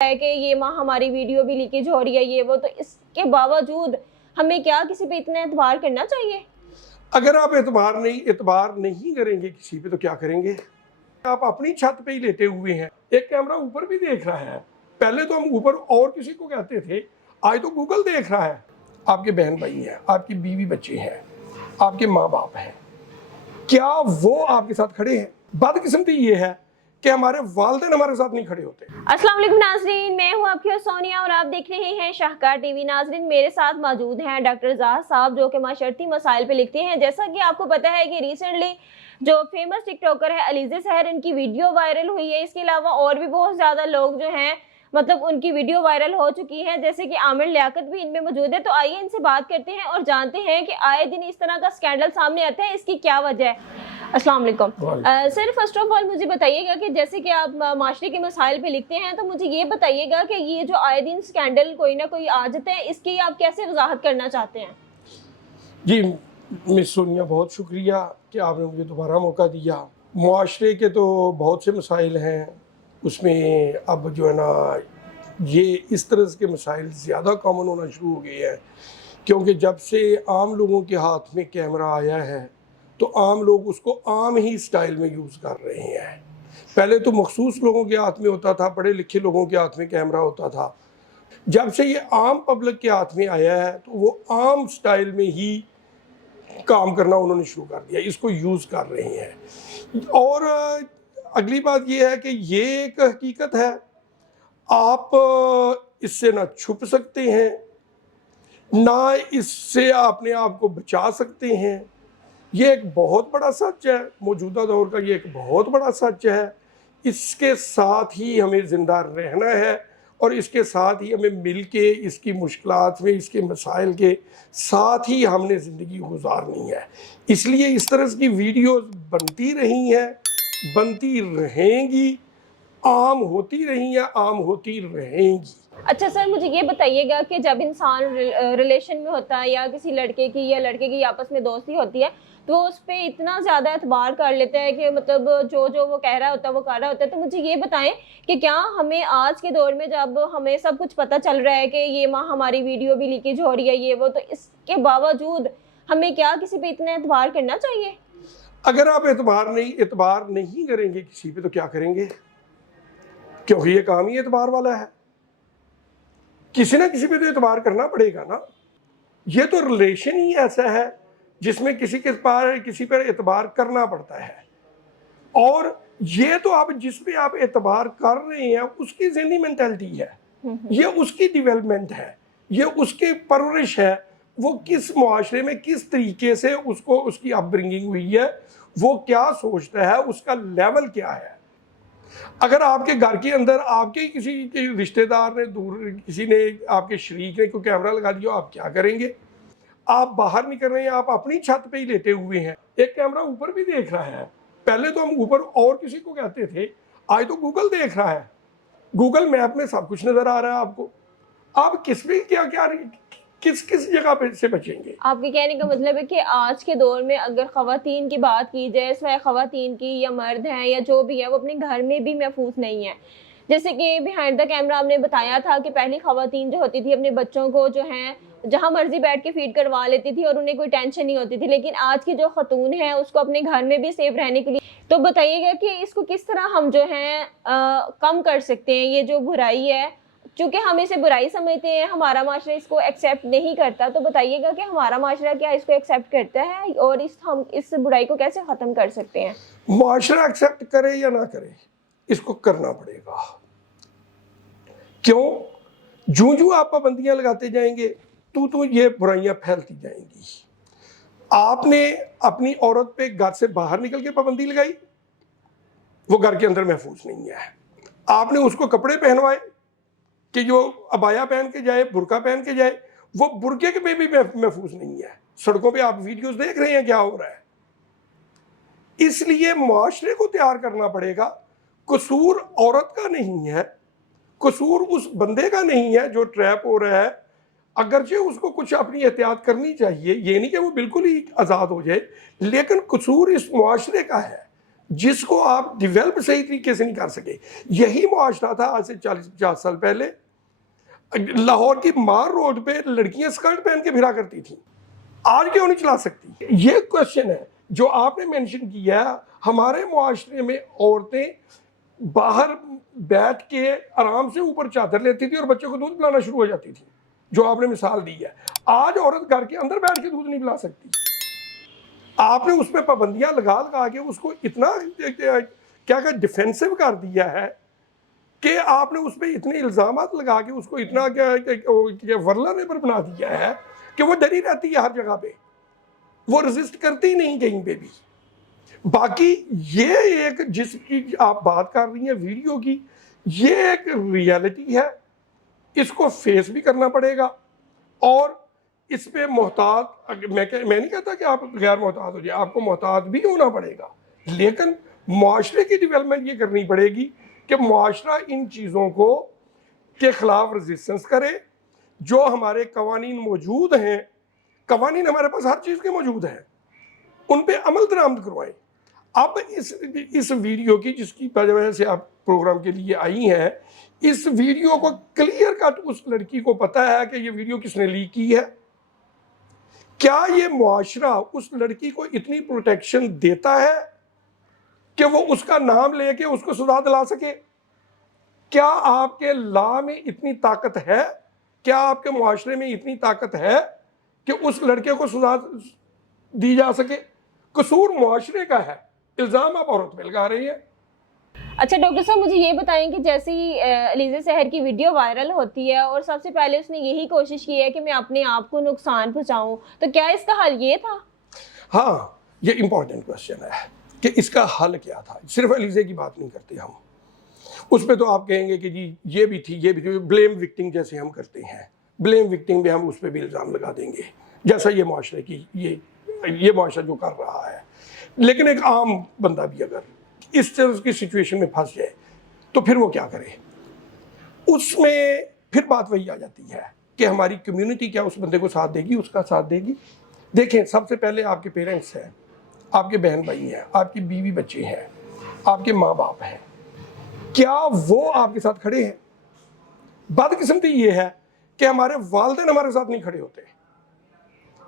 ہے کہ یہ ماں ہماری ویڈیو بھی لیکیج ہو رہی ہے یہ وہ، تو اس کے باوجود ہمیں کیا کسی پہ اتنا اعتبار کرنا چاہیے؟ اگر آپ اعتبار نہیں کریں گے کسی پہ تو کیا کریں گے؟ آپ اپنی چھت پہ ہی لیٹے ہوئے ہیں، ایک کیمرہ اوپر بھی دیکھ رہا ہے۔ پہلے تو ہم اوپر اور کسی کو کہتے تھے، آج تو گوگل دیکھ رہا ہے۔ آپ کے بہن بھائی ہیں، آپ کی بیوی بچے ہیں، آپ کے ماں باپ ہیں، کیا وہ آپ کے ساتھ کھڑے ہیں؟ بدقسمتی یہ ہے کہ ہمارے والدین ہمارے ساتھ نہیں کھڑے ہوتے۔ السلام علیکم ناظرین، میں ہوں آپ کی سونیا اور آپ دیکھ رہے ہیں شاہکار ٹی وی۔ ناظرین، میرے ساتھ موجود ہیں ڈاکٹر زاہد صاحب جو کہ معاشرتی مسائل پہ لکھتے ہیں۔ جیسا کہ آپ کو پتہ ہے کہ ریسنٹلی جو فیمس ٹک ٹاکر ہے علیزہ سحر، ان کی ویڈیو وائرل ہوئی ہے۔ اس کے علاوہ اور بھی بہت زیادہ لوگ جو ہیں ان کی ویڈیو وائرل ہو چکی ہے، جیسے کہ عامر لیاقت بھی ان میں موجود ہے۔ تو آئیے ان سے بات کرتے ہیں اور جانتے ہیں کہ آئے دن اس طرح کا سکینڈل سامنے آتا ہے، اس کی کیا وجہ ہے۔ السلام علیکم سر، فرسٹ آف آل مجھے بتائیے گا کہ جیسے کہ آپ معاشرے کے مسائل پہ لکھتے ہیں، تو مجھے یہ بتائیے گا کہ یہ جو آئے دن سکینڈل کوئی نہ کوئی آ جاتا ہے، اس کی آپ کیسے وضاحت کرنا چاہتے ہیں؟ جی مس سونیا، بہت شکریہ کہ آپ نے مجھے دوبارہ موقع دیا۔ معاشرے کے تو بہت سے مسائل ہیں، اس میں اب جو ہے نا یہ اس طرح کے مسائل زیادہ کامن ہونا شروع ہو گئے ہیں، کیونکہ جب سے عام لوگوں کے ہاتھ میں کیمرہ آیا ہے تو عام لوگ اس کو عام ہی سٹائل میں یوز کر رہے ہیں۔ پہلے تو مخصوص لوگوں کے ہاتھ میں ہوتا تھا، پڑھے لکھے لوگوں کے ہاتھ میں کیمرہ ہوتا تھا۔ جب سے یہ عام پبلک کے ہاتھ میں آیا ہے تو وہ عام سٹائل میں ہی کام کرنا انہوں نے شروع کر دیا، اس کو یوز کر رہے ہیں۔ اور اگلی بات یہ ہے کہ یہ ایک حقیقت ہے، آپ اس سے نہ چھپ سکتے ہیں، نہ اس سے اپنے آپ کو بچا سکتے ہیں۔ یہ ایک بہت بڑا سچ ہے، موجودہ دور کا یہ ایک بہت بڑا سچ ہے۔ اس کے ساتھ ہی ہمیں زندہ رہنا ہے اور اس کے ساتھ ہی ہمیں مل کے اس کی مشکلات میں، اس کے مسائل کے ساتھ ہی ہم نے زندگی گزارنی ہے۔ اس لیے اس طرح کی ویڈیوز بنتی رہی ہیں، بنتی رہیں گی، عام ہوتی رہی ہیں، عام ہوتی رہیں گی۔ اچھا سر، مجھے یہ بتائیے گا کہ جب انسان ریلیشن میں ہوتا ہے یا کسی لڑکے کی یا لڑکے کی آپس میں دوستی ہوتی ہے تو وہ اس پہ اتنا زیادہ اعتبار کر لیتا ہے کہ جو وہ کہہ رہا ہوتا ہے وہ کر رہا ہوتا ہے۔ تو مجھے یہ بتائیں کہ کیا ہمیں آج کے دور میں جب ہمیں سب کچھ پتہ چل رہا ہے کہ یہ ماں ہماری ویڈیو بھی لیکیج ہو رہی ہے یہ وہ، تو اس کے باوجود ہمیں کیا کسی پہ اتنا اعتبار کرنا چاہیے؟ اگر آپ اعتبار نہیں کریں گے کسی پہ تو کیا کریں گے؟ کیونکہ یہ کام ہی اعتبار والا ہے، کسی نہ کسی پہ تو اعتبار کرنا پڑے گا نا۔ یہ تو ریلیشن ہی ایسا ہے جس میں کسی پر اعتبار کرنا پڑتا ہے، اور یہ تو آپ جس پہ آپ اعتبار کر رہے ہیں اس کی ذہنی مینٹلٹی ہے، یہ اس کی ڈیولپمنٹ ہے، یہ اس کی پرورش ہے، وہ کس معاشرے میں کس طریقے سے اس کی اپ برنگنگ ہوئی ہے، وہ کیا سوچتا ہے، اس کا لیول کیا ہے۔ اگر آپ کے گھر کے اندر آپ کے کسی رشتہ دار نے، کسی نے، آپ کے شریک نے کوئی کیمرہ لگا دیا، آپ کیا کریں گے؟ آپ باہر نکل رہے ہیں، آپ اپنی چھت پہ ہی لیٹے ہوئے ہیں، ایک کیمرہ اوپر بھی دیکھ رہا ہے۔ پہلے تو ہم اوپر اور کسی کو کہتے تھے، آج تو گوگل دیکھ رہا ہے۔ گوگل میپ میں سب کچھ نظر آ رہا ہے آپ کو۔ آپ کس جگہ پہ سے بچیں گے؟ آپ کے کہنے کا مطلب ہے کہ آج کے دور میں اگر خواتین کی بات کی جائے، سوائے خواتین کی یا مرد ہیں یا جو بھی ہے، وہ اپنے گھر میں بھی محفوظ نہیں ہے۔ جیسے کہ بیہائنڈ دا کیمرہ آپ نے بتایا تھا کہ پہلی خواتین جو ہوتی تھی اپنے بچوں کو جو ہیں جہاں مرضی بیٹھ کے فیڈ کروا لیتی تھی اور انہیں کوئی ٹینشن نہیں ہوتی تھی، لیکن آج کی جو خاتون ہیں اس کو اپنے گھر میں بھی سیف رہنے کے لیے، تو بتائیے گا کہ اس کو کس طرح ہم جو ہیں کم کر سکتے ہیں، یہ جو برائی ہے، چونکہ ہم اسے برائی سمجھتے ہیں، ہمارا معاشرہ اس کو ایکسیپٹ نہیں کرتا، تو بتائیے گا کہ ہمارا معاشرہ کیا اس کو ایکسیپٹ کرتا ہے اور ہم اس برائی کو کیسے ختم کر سکتے ہیں؟ معاشرہ ایکسیپٹ کرے یا نہ کرے، اس کو کرنا پڑے گا۔ کیوں؟ جو آپ پابندیاں لگاتے جائیں گے تو یہ برائیاں پھیلتی جائیں گی۔ آپ نے اپنی عورت پہ گھر سے باہر نکل کے پابندی لگائی، وہ گھر کے اندر محفوظ نہیں ہے۔ آپ نے اس کو کپڑے پہنوائے کہ جو عبایا پہن کے جائے، برقع پہن کے جائے، وہ برقعے کے پہ بھی محفوظ نہیں ہے۔ سڑکوں پہ آپ ویڈیوز دیکھ رہے ہیں کیا ہو رہا ہے۔ اس لیے معاشرے کو تیار کرنا پڑے گا۔ قصور عورت کا نہیں ہے، قصور اس بندے کا نہیں ہے جو ٹریپ ہو رہا ہے۔ اگرچہ اس کو کچھ اپنی احتیاط کرنی چاہیے، یہ نہیں کہ وہ بالکل ہی آزاد ہو جائے، لیکن قصور اس معاشرے کا ہے جس کو آپ ڈیولپ صحیح طریقے سے نہیں کر سکے. یہی معاشرہ تھا آج سے 40-50 سال پہلے. لاہور کی مار روڈ پہ لڑکیاں اسکرٹ پہن کے پھرا کرتی تھیں, آج کیوں نہیں چلا سکتی؟ یہ کوشچن ہے جو آپ نے مینشن کیا ہے. ہمارے معاشرے میں عورتیں باہر بیٹھ کے آرام سے اوپر چادر لیتی تھی اور بچوں کو دودھ پلانا شروع ہو جاتی تھی, جو آپ نے مثال دی ہے. آج عورت گھر کے اندر بیٹھ کے دودھ نہیں پلا سکتی. آپ نے اس پہ پابندیاں لگا کے اس کو اتنا کیا ڈیفینسو کر دیا ہے کہ آپ نے اس پہ اتنے الزامات لگا کے اس کو اتنا ورلنریبل بنا دیا ہے کہ وہ ڈری رہتی ہے ہر جگہ پہ, وہ ریزسٹ کرتی نہیں کہیں پہ بھی. باقی یہ ایک جس کی آپ بات کر رہی ہیں ویڈیو کی, یہ ایک ریالٹی ہے, اس کو فیس بھی کرنا پڑے گا اور اس پہ محتاط. میں نہیں کہتا کہ آپ غیر محتاط ہو جائے, آپ کو محتاط بھی ہونا پڑے گا, لیکن معاشرے کی ڈیولپمنٹ یہ کرنی پڑے گی کہ معاشرہ ان چیزوں کو کے خلاف ریزسٹنس کرے. جو ہمارے قوانین موجود ہیں, قوانین ہمارے پاس ہر چیز کے موجود ہیں, ان پہ عمل درآمد کروائیں. اب اس ویڈیو کی جس کی وجہ سے آپ پروگرام کے لیے آئی ہیں, اس ویڈیو کو کلیئر کٹ اس لڑکی کو پتا ہے کہ یہ ویڈیو کس نے لیک کی ہے. کیا یہ معاشرہ اس لڑکی کو اتنی پروٹیکشن دیتا ہے کہ وہ اس کا نام لے کے اس کو سزا دلا سکے؟ کیا آپ کے لا میں اتنی طاقت ہے, کیا آپ کے معاشرے میں اتنی طاقت ہے کہ اس لڑکے کو سزا دی جا سکے؟ قصور معاشرے کا ہے, الزام آپ عورت پہ لگا رہی ہیں. اچھا ڈاکٹر صاحب مجھے یہ بتائیں کہ جیسے ہی علیزہ سحر کی ویڈیو وائرل ہوتی ہے اور سب سے پہلے اس نے یہی کوشش کی ہے کہ میں اپنے آپ کو نقصان پہنچاؤں, تو کیا اس کا حل یہ تھا؟ ہاں, یہ امپورٹنٹ کوشچن ہے کہ اس کا حل کیا تھا. صرف علیزہ کی بات نہیں کرتے ہم, اس پہ تو آپ کہیں گے کہ جی یہ بھی تھی, بلیم وکٹنگ جیسے ہم کرتے ہیں, بلیم وکٹنگ میں ہم اس پہ بھی الزام لگا دیں گے جیسا یہ معاشرے کی یہ معاشرہ جو کر رہا ہے. لیکن ایک عام بندہ بھی اگر اس طرح کی سچویشن میں پھنس جائے تو پھر وہ کیا کرے؟ اس میں پھر بات وہی آ جاتی ہے کہ ہماری کمیونٹی کیا اس بندے کو ساتھ دے گی, اس کا ساتھ دے گی. دیکھیں, سب سے پہلے آپ کے پیرنٹس ہیں, آپ کے بہن بھائی ہیں, آپ کی بیوی بچے ہیں, آپ کے ماں باپ ہیں, کیا وہ آپ کے ساتھ کھڑے ہیں؟ بدقسمتی یہ ہے کہ ہمارے والدین ہمارے ساتھ نہیں کھڑے ہوتے.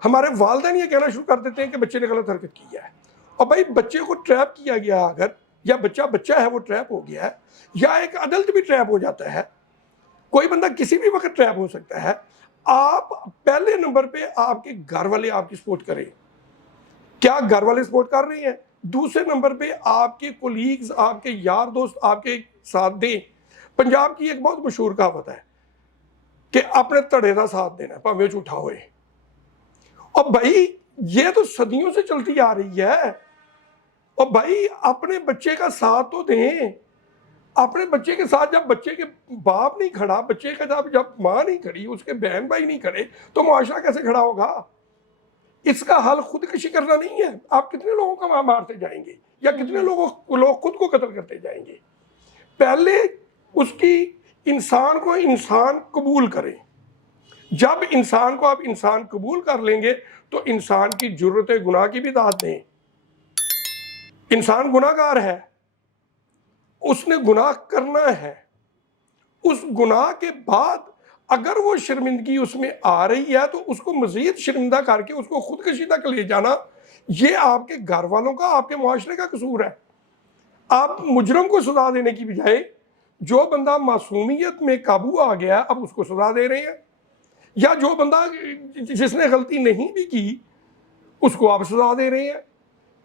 ہمارے والدین یہ کہنا شروع کر دیتے ہیں کہ بچے نے غلط حرکت کی ہے. اور بھائی بچے کو ٹریپ کیا گیا اگر, یا بچہ ہے وہ ٹریپ ہو گیا ہے, یا ایک اڈلٹ بھی ٹریپ ہو جاتا ہے, کوئی بندہ کسی بھی وقت ٹریپ ہو سکتا ہے. آپ پہلے نمبر پہ آپ کے گھر والے آپ کی سپورٹ کریں. کیا گھر والے سپورٹ کر رہے ہیں؟ دوسرے نمبر پہ آپ کے کولیگز, آپ کے یار دوست آپ کے ساتھ دیں. پنجاب کی ایک بہت مشہور کہاوت ہے کہ اپنے تڑے کا ساتھ دینا پاویں جھوٹا ہوئے. اور بھائی یہ تو صدیوں سے چلتی آ رہی ہے. اور بھائی اپنے بچے کا ساتھ تو دیں. اپنے بچے کے ساتھ جب بچے کے باپ نہیں کھڑا, بچے کا جب ماں نہیں کھڑی, اس کے بہن بھائی نہیں کھڑے, تو معاشرہ کیسے کھڑا ہوگا؟ اس کا حل خودکشی کرنا نہیں ہے. آپ کتنے لوگوں کا مارتے جائیں گے, یا کتنے لوگ خود کو قتل کرتے جائیں گے؟ پہلے اس کی انسان کو انسان قبول کریں. جب انسان کو آپ انسان قبول کر لیں گے تو انسان کی جرت گناہ کی بھی داد دیں. انسان گناہ گار ہے, اس نے گناہ کرنا ہے. اس گناہ کے بعد اگر وہ شرمندگی اس میں آ رہی ہے تو اس کو مزید شرمندہ کر کے اس کو خودکشی تک لے جانا, یہ آپ کے گھر والوں کا, آپ کے معاشرے کا قصور ہے. آپ مجرم کو سزا دینے کی بجائے جو بندہ معصومیت میں قابو آ گیا اب اس کو سزا دے رہے ہیں, یا جو بندہ جس نے غلطی نہیں بھی کی اس کو آپ سزا دے رہے ہیں.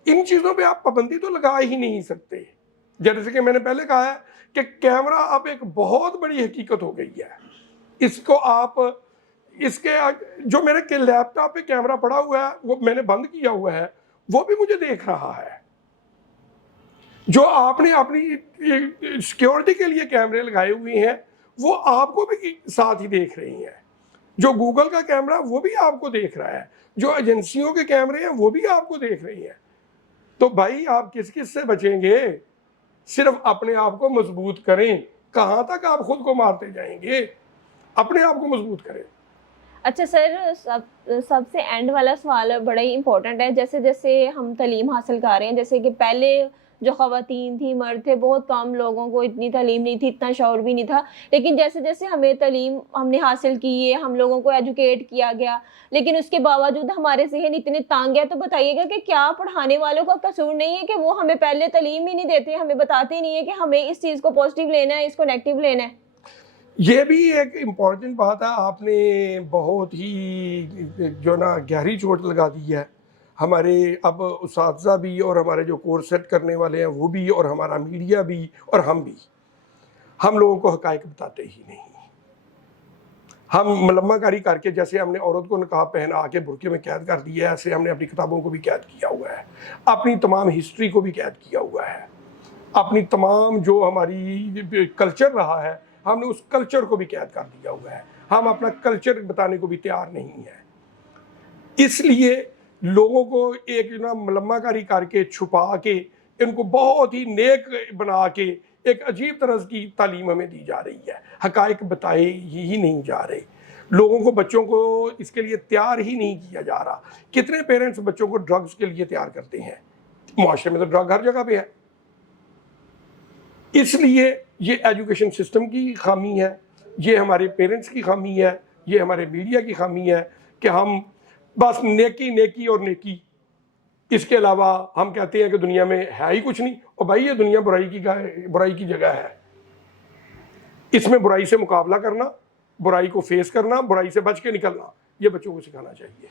ان چیزوں پہ آپ پابندی تو لگا ہی نہیں سکتے. جیسے کہ میں نے پہلے کہا ہے کہ کیمرہ اب ایک بہت بڑی حقیقت ہو گئی ہے. اس کو آپ اس کے جو میرے لیپ ٹاپ پہ کیمرہ پڑا ہوا ہے وہ میں نے بند کیا ہوا ہے, وہ بھی مجھے دیکھ رہا ہے. جو آپ نے اپنی سیکیورٹی کے لیے کیمرے لگائے ہوئے ہیں وہ آپ کو بھی ساتھ ہی دیکھ رہی ہیں. جو گوگل کا کیمرہ وہ بھی آپ کو دیکھ رہا ہے, جو ایجنسیوں کے کیمرے ہیں وہ بھی آپ کو دیکھ رہی ہیں. تو بھائی آپ کس سے بچیں گے؟ صرف اپنے آپ کو مضبوط کریں. کہاں تک آپ خود کو مارتے جائیں گے؟ اپنے آپ کو مضبوط کریں. اچھا سر, سب سے اینڈ والا سوال بڑا ہی امپورٹنٹ ہے. جیسے جیسے ہم تعلیم حاصل کر رہے ہیں, جیسے کہ پہلے جو خواتین تھی مرد تھے بہت کم لوگوں کو اتنی تعلیم نہیں تھی, اتنا شعور بھی نہیں تھا. لیکن جیسے جیسے ہمیں تعلیم ہم نے حاصل کی ہے, ہم لوگوں کو ایجوکیٹ کیا گیا, لیکن اس کے باوجود ہمارے ذہن اتنے تانگ ہے. تو بتائیے گا کہ کیا پڑھانے والوں کا قصور نہیں ہے کہ وہ ہمیں پہلے تعلیم ہی نہیں دیتے, ہمیں بتاتے ہی نہیں ہے کہ ہمیں اس چیز کو پازیٹیو لینا ہے, اس کو نیگیٹو لینا ہے. یہ بھی ایک امپورٹنٹ بات ہے, آپ نے بہت ہی جو نا گہری چوٹ لگا دی ہے. ہمارے اب اساتذہ بھی اور ہمارے جو کورس سیٹ کرنے والے ہیں وہ بھی, اور ہمارا میڈیا بھی اور ہم بھی, ہم لوگوں کو حقائق بتاتے ہی نہیں. ہم ملمہ کاری کر کے, جیسے ہم نے عورت کو نقاب پہنا کے برقعے میں قید کر دیا ہے, ایسے ہم نے اپنی کتابوں کو بھی قید کیا ہوا ہے, اپنی تمام ہسٹری کو بھی قید کیا ہوا ہے, اپنی تمام جو ہماری کلچر رہا ہے ہم نے اس کلچر کو بھی قید کر دیا ہوا ہے. ہم اپنا کلچر بتانے کو بھی تیار نہیں ہیں. اس لیے لوگوں کو ایک نا ملمہ کاری کر کے, چھپا کے, ان کو بہت ہی نیک بنا کے ایک عجیب طرز کی تعلیم ہمیں دی جا رہی ہے. حقائق بتائے ہی نہیں جا رہے لوگوں کو, بچوں کو اس کے لیے تیار ہی نہیں کیا جا رہا. کتنے پیرنٹس بچوں کو ڈرگز کے لیے تیار کرتے ہیں؟ معاشرے میں تو ڈرگ ہر جگہ پہ ہے. اس لیے یہ ایجوکیشن سسٹم کی خامی ہے, یہ ہمارے پیرنٹس کی خامی ہے, یہ ہمارے میڈیا کی خامی ہے کہ ہم بس نیکی نیکی اور نیکی, اس کے علاوہ ہم کہتے ہیں کہ دنیا میں ہے ہی کچھ نہیں. اور بھائی یہ دنیا برائی کی جگہ ہے. اس میں برائی سے مقابلہ کرنا, برائی کو فیس کرنا, برائی سے بچ کے نکلنا, یہ بچوں کو سکھانا چاہیے.